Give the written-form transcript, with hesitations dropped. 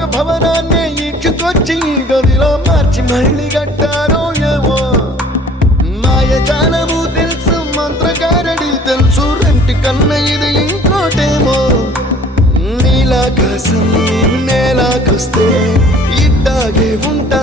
ఒక భవనాన్ని ఈడ్చుకొచ్చి గదిలో మార్చి మళ్ళీ కట్టారో ఏమో మాయజాలము తెలుసు మంత్రగారడి తెలుసు రెంటి కన్న ఇది ఇంకోటేమో నీలాకాశం నేలాకొస్తే ఇట్టాగే ఉంటా